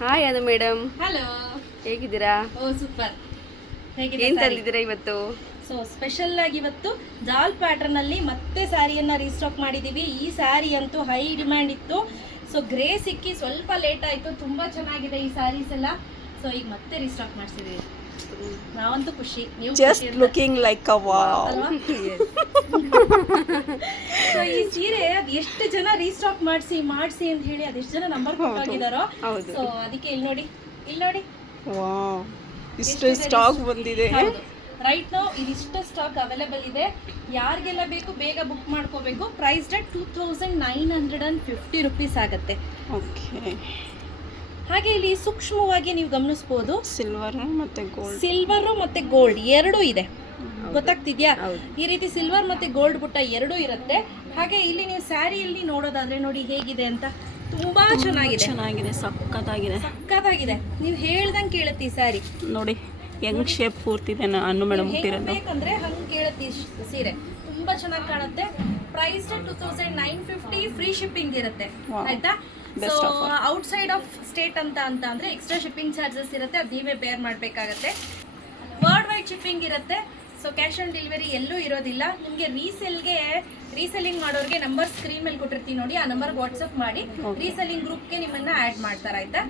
Hi ಅದು madam, hello, ಹೇಗಿದ್ದೀರಾ? ಓ super. ಹೇಗಿದೆ ಏನ್ ಸಾರಿ? ತಂದಿದ್ದೀರಾ ಇವತ್ತು? ಸೊ ಸ್ಪೆಷಲ್ ಆಗಿ ಇವತ್ತು ಜಾಲ್ ಪ್ಯಾಟರ್ನ್ ಅಲ್ಲಿ ಮತ್ತೆ ಸ್ಯಾರಿಯನ್ನ ರೀಸ್ಟಾಕ್ ಮಾಡಿದೀವಿ. ಈ ಸ್ಯಾರಿ ಅಂತೂ ಹೈ ಡಿಮ್ಯಾಂಡ್ ಇತ್ತು. ಸೊ ಗ್ರೇ ಸಿಕ್ಕಿ ಸ್ವಲ್ಪ ಲೇಟ್ ಆಯ್ತು. ತುಂಬಾ ಚೆನ್ನಾಗಿದೆ ಈ ಸ್ಯಾರೀಸ್ ಎಲ್ಲ. ಸೊ ಈಗ ಮತ್ತೆ ರೀಸ್ಟಾಕ್ ಮಾಡಿಸಿದೀವಿ. ನಾವಂತೂ ಖುಷಿ, ನೀವು just looking like a wow. So ಈ ಸೀರೆ ಅದ್ ಎಷ್ಟು ಜನ ರೀಸ್ಟಾಕ್ ಮಾಡಿಸಿ ಅಂತ ಹೇಳಿ ಅದೆಷ್ಟು ಜನ ನಂಬರ್ ಕೊಟ್ಟೋಗಿದಾರೋ. ಹೌದು. ಸೊ ಅದಕ್ಕೆ ಇಲ್ಲಿ ನೋಡಿ ವಾವ್, ಇಷ್ಟು ಸ್ಟಾಕ್ ಬಂದಿದೆ. ರೈಟ್ ನೌ ಇದಿಷ್ಟು ಸ್ಟಾಕ್ ಅವೈಲೇಬಲ್ ಇದೆ. ಯಾರಿಗೆಲ್ಲ ಬೇಕು ಬೇಗ ಬುಕ್ ಮಾಡ್ಕೋಬೇಕು. ಪ್ರೈಸ್ ರೇಟ್ 2950 ರುಪೀಸ್ ಆಗುತ್ತೆ. ಓಕೆ, ಹಾಗೆ ಇಲ್ಲಿ ಸೂಕ್ಷ್ಮವಾಗಿ ನೀವು ಗಮನಿಸಬಹುದು, ಸಿಲ್ವರ್ ಮತ್ತೆ ಗೋಲ್ಡ್. ಸಿಲ್ವರ್ ಮತ್ತೆ ಗೋಲ್ಡ್ ಎರಡೂ ಇದೆ. ಗೊತ್ತಾಗ್ತಿದ್ಯಾ? ಈ ರೀತಿ ಸಿಲ್ವರ್ ಮತ್ತೆ ಗೋಲ್ಡ್ ಬುಟ್ಟ ಎರಡೂ ಇರುತ್ತೆ. ಹಾಗೆ ಇಲ್ಲಿ ನೀವು ಸ್ಯಾರಿಯಲ್ಲಿ ನೋಡೋದಾದ್ರೆ ನೋಡಿ ಹೇಗಿದೆ ಅಂತ. ತುಂಬಾ ಚೆನ್ನಾಗಿದೆ, ಸಕ್ಕತ್ತಾಗಿದೆ. ನೀವು ಹೇಳ್ದಂಗೆ ಕೇಳುತ್ತೆ ಈ ಸ್ಯಾರಿ. ನೋಡಿ ಯಂಗ್ ಶೇಪ್ ಪೂರ್ತಿದೆ. ನಾನು ಮೇಡಮ್ ಹುಟ್ಟಿರೋದು ಬೇಕಂದ್ರೆ ಹಂಗೆ ಕೇಳುತ್ತೆ ಈ ಸೀರೆ. ತುಂಬಾ ಚೆನ್ನಾಗಿ ಕಾಣುತ್ತೆ. ಪ್ರೈಸ್ 2950, ಫ್ರೀ ಶಿಪ್ಪಿಂಗ್ ಇರುತ್ತೆ. ಆಯ್ತಾ? ಸೊ ಔಟ್ಸೈಡ್ ಆಫ್ ಸ್ಟೇಟ್ ಅಂತ ಅಂದ್ರೆ ಎಕ್ಸ್ಟ್ರಾ ಶಿಪ್ಪಿಂಗ್ ಚಾರ್ಜಸ್ ಇರುತ್ತೆ. ಅದು ನೀವೇ ಬೇರ್ ಮಾಡಬೇಕಾಗತ್ತೆ. ವರ್ಲ್ಡ್ ವೈಡ್ ಶಿಪ್ಪಿಂಗ್ ಇರುತ್ತೆ. ಸೊ ಕ್ಯಾಶ್ ಆನ್ ಡೆಲಿವರಿ ಎಲ್ಲೂ ಇರೋದಿಲ್ಲ. ನಿಮಗೆ ರೀಸೆಲ್ಲಿಂಗ್ ಮಾಡೋರಿಗೆ ನಂಬರ್ ಸ್ಕ್ರೀನ್ ಮೇಲೆ ಕೊಟ್ಟಿರ್ತೀನಿ ನೋಡಿ, ಆ ನಂಬರ್ಗೆ ವಾಟ್ಸಪ್ ಮಾಡಿ ರೀಸೆಲ್ಲಿಂಗ್ ಗ್ರೂಪ್ಗೆ ನಿಮ್ಮನ್ನ ಆ್ಯಡ್ ಮಾಡ್ತಾರೆ. ಆಯ್ತಾ?